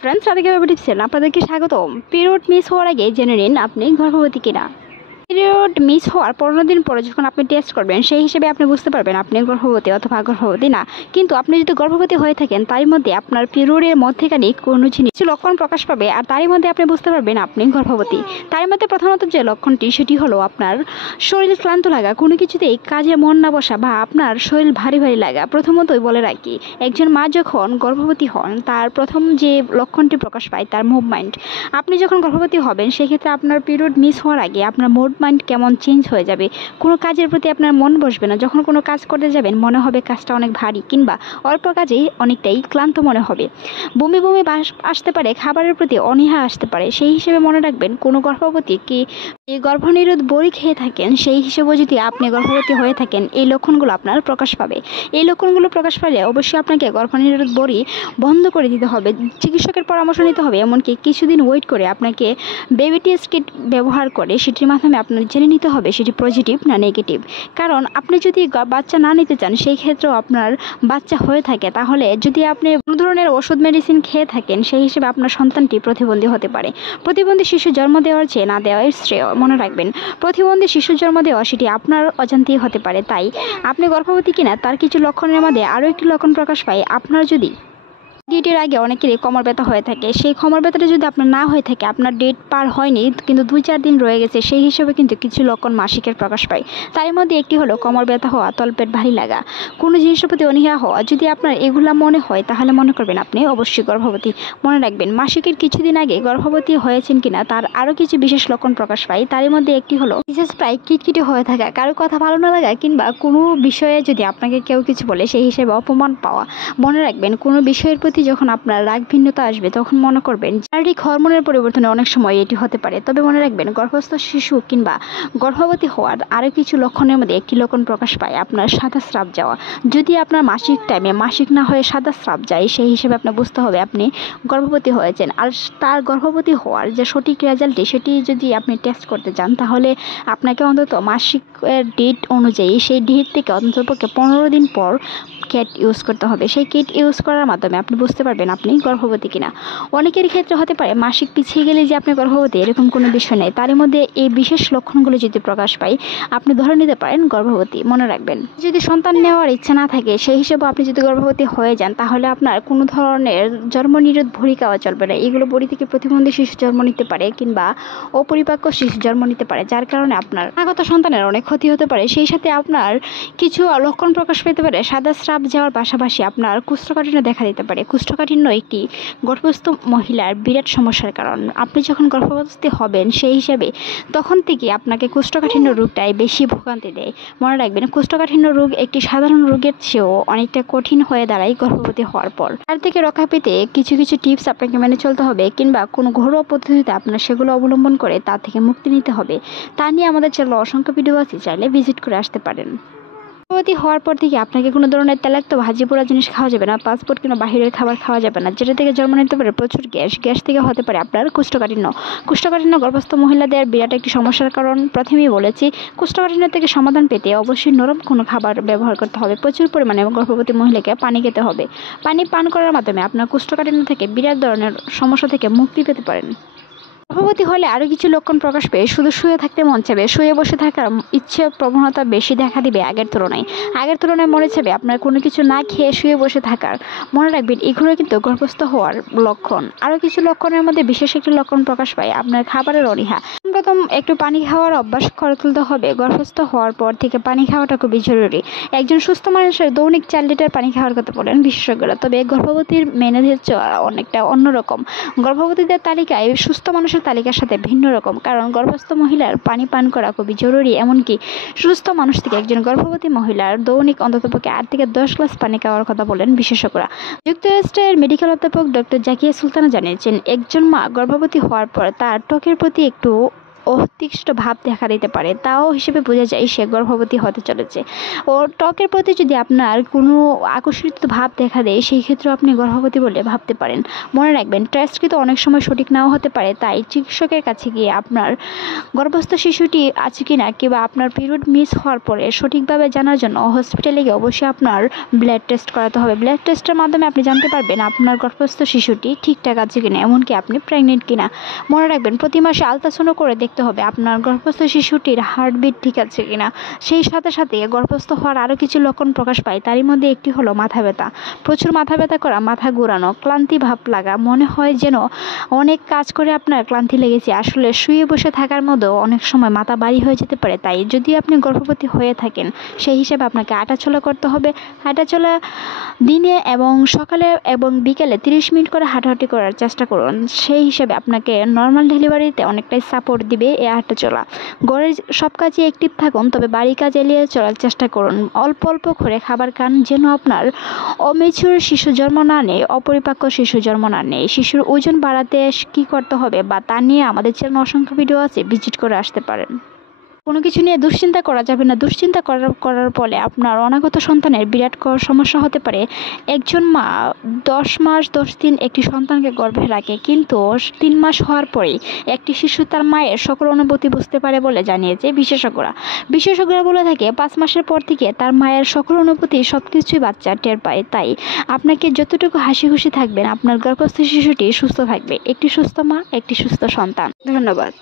Friends, Radhika ব্যাপারটি ছিলেন আপনাদেরকে স্বাগতম। পিরিয়ড মিস হওয়ার আগে জেনে নিন আপনি গর্ভবতী কিনা। পিরিয়ড মিস হওয়ার 15 দিন পরে যখন আপনি টেস্ট করবেন, সেই হিসেবে আপনি বুঝতে পারবেন আপনি গর্ভবতী অথবা গর্ভবতী না। কিন্তু আপনি যদি গর্ভবতী হয়ে থাকেন, তারই মধ্যে আপনার পিরিয়ডের মধ্যেখানে কোনো জিনিস লক্ষণ প্রকাশ পাবে, আর তারই মধ্যে আপনি বুঝতে পারবেন আপনি গর্ভবতী। তার মধ্যে প্রধানত যে লক্ষণটি সেটি হলো আপনার শরীর ক্লান্ত লাগা, কোনো কিছুতেই কাজে মন না বসা বা আপনার শরীর ভারী ভারী লাগা। প্রথমতই বলে রাখি, একজন মা যখন গর্ভবতী হন তার প্রথম যে লক্ষণটি প্রকাশ পায় তার মুভমেন্ট। আপনি যখন গর্ভবতী হবেন সেক্ষেত্রে আপনার পিরিয়ড মিস হওয়ার আগে আপনার মুভমেন্ট কেমন চেঞ্জ হয়ে যাবে, কোনো কাজের প্রতি আপনার মন বসবে না। যখন কোনো কাজ করতে যাবেন মনে হবে কাজটা অনেক ভারী, কিংবা অল্প কাজেই অনেকটাই ক্লান্ত মনে হবে। বমি বমি আসতে পারে, খাবারের প্রতি অনীহা আসতে পারে। সেই হিসেবে মনে রাখবেন, কোনো গর্ভবতী কি গর্ভনিরোধ বড়ি খেয়ে থাকেন, সেই হিসেবে যদি আপনি গর্ভবতী হয়ে থাকেন এই লক্ষণগুলো আপনার প্রকাশ পাবে। এই লক্ষণগুলো প্রকাশ পেলে অবশ্যই আপনাকে গর্ভনিরোধ বড়ি বন্ধ করে দিতে হবে, চিকিৎসকের পরামর্শ নিতে হবে। এমনকি কিছুদিন ওয়েট করে আপনাকে বেবি টেস্ট কিট ব্যবহার করে সেটির মাধ্যমে আপনার জেনে নিতে হবে সেটি পজিটিভ না নেগেটিভ। কারণ আপনি যদি বাচ্চা না নিতে চান, সেই ক্ষেত্রেও আপনার বাচ্চা হয়ে থাকে, তাহলে যদি আপনি কোনো ধরনের ওষুধ মেডিসিন খেয়ে থাকেন, সেই হিসেবে আপনার সন্তানটি প্রতিবন্ধী হতে পারে। প্রতিবন্ধী শিশু জন্ম দেওয়ার চেয়ে না দেওয়াই শ্রেয়। মনে রাখবেন, প্রতিবন্ধী শিশু জন্ম দেওয়া সেটি আপনার অজান্তেই হতে পারে। তাই আপনি গর্ভবতী কিনা তার কিছু লক্ষণের মধ্যে আরও একটি লক্ষণ প্রকাশ পায়। আপনার যদি ডেটের আগে অনেকেরই কোমর ব্যথা হয়ে থাকে, সেই কোমর ব্যথাটা যদি আপনার না হয়ে থাকে, আপনার ডেট পার হয়নি কিন্তু 2-4 দিন রয়ে গেছে, সেই হিসেবে কিন্তু কিছু লক্ষণ মাসিকের প্রকাশ পায়। তার মধ্যে একটি হলো কোমর ব্যথা হওয়া, তলপেট ভারী লাগা, কোনো জিনিসের প্রতি অনীহা হওয়া। যদি আপনার এগুলা মনে হয় তাহলে মনে করবেন আপনি অবশ্যই গর্ভবতী। মনে রাখবেন, মাসিকের কিছুদিন আগে গর্ভবতী হয়েছেন কিনা তার আরও কিছু বিশেষ লক্ষণ প্রকাশ পায়। তার মধ্যে একটি হলো বিশেষ প্রায় কিটকিটে হয়ে থাকা, কারো কথা ভালো না লাগা, কিংবা কোনো বিষয়ে যদি আপনাকে কেউ কিছু বলে সেই হিসেবে অপমান পাওয়া। মনে রাখবেন, কোনো বিষয়ের প্রতি যখন আপনার রাগ ভিন্নতা আসবে তখন মনে করবেন শারীরিক হরমোনের পরিবর্তনে অনেক সময় এটি হতে পারে। তবে মনে রাখবেন, গর্ভস্থ শিশু কিংবা গর্ভবতী হওয়ার আরও কিছু লক্ষণের মধ্যে একটি লক্ষণ প্রকাশ পায় আপনার সাদা স্রাব যাওয়া। যদি আপনার মাসিক টাইমে মাসিক না হয়ে সাদা স্রাব যায়, সেই হিসেবে আপনার বুঝতে হবে আপনি গর্ভবতী হয়েছেন। আর তার গর্ভবতী হওয়ার যে সঠিক রেজাল্টটি সেটি যদি আপনি টেস্ট করতে চান, তাহলে আপনাকে অন্তত মাসিকের ডেট অনুযায়ী সেই ডেট থেকে অন্ততপক্ষে 15 দিন পর কিট ইউজ করতে হবে। সেই কিট ইউজ করার মাধ্যমে আপনি বুঝতে পারবেন আপনি গর্ভবতী কিনা। অনেকের ক্ষেত্রে হতে পারে মাসিক পিছিয়ে গেলে যে আপনি গর্ভবতী, এরকম কোনো বিষয় নেই। তারই মধ্যে এই বিশেষ লক্ষণগুলো যদি প্রকাশ পায়, আপনি ধরে নিতে পারেন গর্ভবতী। মনে রাখবেন, যদি সন্তান নেওয়ার ইচ্ছা না থাকে, সেই হিসেবে আপনি যদি গর্ভবতী হয়ে যান, তাহলে আপনার কোনো ধরনের জন্মনিরোধ ভড়ি খাওয়া চলবে না। এগুলো বড়ি থেকে প্রতিবন্ধী শিশু জন্ম নিতে পারে, কিংবা অপরিপক্ক শিশু জন্ম নিতে পারে, যার কারণে আপনার আগত সন্তানের অনেক ক্ষতি হতে পারে। সেই সাথে আপনার কিছু লক্ষণ প্রকাশ পেতে পারে সাদা স্রাব যাওয়ার পাশাপাশি আপনার কোষ্ঠকাঠিন্য দেখা দিতে পারে। কোষ্ঠকাঠিন্য একটি গর্ভস্থ মহিলার বিরাট সমস্যার কারণ। আপনি যখন গর্ভবতী হবেন, সেই হিসাবে তখন থেকে আপনাকে কোষ্ঠকাঠিন্য রোগটাই বেশি ভোগান্তি দেয়। মনে রাখবেন, কোষ্ঠকাঠিন্য রোগ একটি সাধারণ রোগের চেয়েও অনেকটা কঠিন হয়ে দাঁড়ায় গর্ভবতী হওয়ার পর। তার থেকে রক্ষা পেতে কিছু কিছু টিপস আপনাকে মেনে চলতে হবে, কিংবা কোনো ঘরোয়া পদ্ধতিতে আপনার সেগুলো অবলম্বন করে তা থেকে মুক্তি নিতে হবে। তা নিয়ে আমাদের চ্যানেলে অসংখ্য ভিডিও আছে, চাইলে ভিজিট করে আসতে পারেন। গর্ভবতী হওয়ার পর থেকে আপনাকে কোনো ধরনের তেলাক্ত ভাজি পোড়া জিনিস খাওয়া যাবে না, ফাস্টফুড কিংবা বাহিরের খাবার খাওয়া যাবে না, যেটা থেকে জন্ম নিতে পারে প্রচুর গ্যাস। গ্যাস থেকে হতে পারে আপনার কোষ্ঠকাঠিন্য। কোষ্ঠকাঠিন্য গর্ভস্থ মহিলাদের বিরাট একটি সমস্যার কারণ। প্রথমেই বলেছি, কোষ্ঠকাঠিন্য থেকে সমাধান পেতে অবশ্যই নরম কোনো খাবার ব্যবহার করতে হবে। প্রচুর পরিমাণে গর্ভবতী মহিলাকে পানি খেতে হবে। পানি পান করার মাধ্যমে আপনার কোষ্ঠকাঠিন্য থেকে বিরাট ধরনের সমস্যা থেকে মুক্তি পেতে পারেন। গর্ভবতী হলে আরও কিছু লক্ষণ প্রকাশ পেয়ে শুধু শুয়ে থাকতে মন চাবে, শুয়ে বসে থাকার ইচ্ছে প্রবণতা বেশি দেখা দিবে আগের তুলনায় মনে চাবে আপনার কোনো কিছু না খেয়ে শুয়ে বসে থাকার। মনে রাখবেন, এগুলো কিন্তু গর্ভস্থ হওয়ার লক্ষণ। আরও কিছু লক্ষণের মধ্যে বিশেষ একটি লক্ষণ প্রকাশ পায় আপনার খাবারের অনীহা। প্রথম একটু পানি খাওয়ার অভ্যাস করে তুলতে হবে। গর্ভস্থ হওয়ার পর থেকে পানি খাওয়াটা খুবই জরুরি। একজন সুস্থ মানুষের দৈনিক 4 লিটার পানি খাওয়ার কথা বলেন বিশেষজ্ঞরা, তবে গর্ভবতীর মেয়েদের চেয়ে অনেকটা অন্যরকম। গর্ভবতীদের তালিকায় সুস্থ মানুষের তালিকার সাথে ভিন্ন রকম, কারণ গর্ভস্থ মহিলার পানি পান করা খুবই জরুরি। এমনকি সুস্থ মানুষ থেকে একজন গর্ভবতী মহিলার দৈনিক অন্ততপক্ষে 8 থেকে 10 গ্লাস পানি খাওয়ার কথা বলেন বিশেষজ্ঞরা। যুক্তরাষ্ট্রের মেডিকেল অধ্যাপক ডক্টর জাকিয়া সুলতানা জানিয়েছেন, একজন মা গর্ভবতী হওয়ার পর তার ত্বকের প্রতি একটু অতিষ্ঠ ভাব দেখা দিতে পারে, তাও হিসেবে বোঝা যায় সে গর্ভবতী হতে চলেছে। ও ত্বকের প্রতি যদি আপনার কোনো আকর্ষিত ভাব দেখা দেয়, সেই ক্ষেত্রে আপনি গর্ভবতী বলে ভাবতে পারেন। মনে রাখবেন, টেস্ট কিন্তু অনেক সময় সঠিক নাও হতে পারে, তাই চিকিৎসকের কাছে গিয়ে আপনার গর্ভস্থ শিশুটি আছে কিনা কিংবা আপনার পিরিয়ড মিস হওয়ার পরে সঠিকভাবে জানার জন্য হসপিটালে গিয়ে অবশ্যই আপনার ব্লাড টেস্ট করাতে হবে। ব্লাড টেস্টের মাধ্যমে আপনি জানতে পারবেন আপনার গর্ভস্থ শিশুটি ঠিকঠাক আছে কিনা, এমনকি আপনি প্রেগনেন্ট কিনা। মনে রাখবেন, প্রতি মাসে আলট্রাসাউন্ড করে দেখতে হবে আপনার গর্ভস্থ শিশুটির হার্টবিট ঠিক আছে কিনা। সেই সাথে সাথে গর্ভস্থ হওয়ার আরও কিছু লক্ষণ প্রকাশ পায়, তারই মধ্যে একটি হলো মাথা ব্যথা। প্রচুর মাথা ব্যথা করা, মাথা ঘোরানো, ক্লান্তি ভাব লাগা, মনে হয় যেন অনেক কাজ করে আপনার ক্লান্তি লেগেছে। আসলে শুয়ে বসে থাকার মধ্যেও অনেক সময় মাথা ভারী হয়ে যেতে পারে, তাই যদি আপনি গর্ভবতী হয়ে থাকেন সেই হিসেবে আপনাকে হাঁটাচলা করতে হবে। হাঁটাচলা দিনে এবং সকালে এবং বিকেলে 30 মিনিট করে হাঁটাহাঁটি করার চেষ্টা করুন। সেই হিসেবে আপনাকে নর্মাল ডেলিভারিতে অনেকটাই সাপোর্ট দিবে এই হাঁটাচলা। ঘরের সব কাজে অ্যাক্টিভ থাকুন, তবে বাড়ির কাজ এড়িয়ে চলার চেষ্টা করুন। অল্প অল্প করে খাবার খান, যেন আপনার অমেচুর শিশু জন্ম না নেয়, অপরিপক্ক শিশু জন্ম না নেয়। শিশুর ওজন বাড়াতে কী করতে হবে বা তা নিয়ে আমাদের চ্যানেলে অসংখ্য ভিডিও আছে, ভিজিট করে আসতে পারেন। কোনো কিছু নিয়ে দুশ্চিন্তা করা যাবে না। দুশ্চিন্তা করার ফলে আপনার অনাগত সন্তানের বিরাট সমস্যা হতে পারে। একজন মা 10 মাস 10 দিন একটি সন্তানকে গর্ভে রাখে, কিন্তু 3 মাস হওয়ার পরেই একটি শিশু তার মায়ের সকল অনুভূতি বুঝতে পারে বলে জানিয়েছে বিশেষজ্ঞরা বলে থাকে 5 মাসের পর থেকে তার মায়ের সকল অনুভূতি সব কিছুই বাচ্চা টের পায়। তাই আপনাকে যতটুকু হাসি খুশি থাকবেন, আপনার গর্ভস্থ শিশুটি সুস্থ থাকবে। একটি সুস্থ মা, একটি সুস্থ সন্তান। ধন্যবাদ।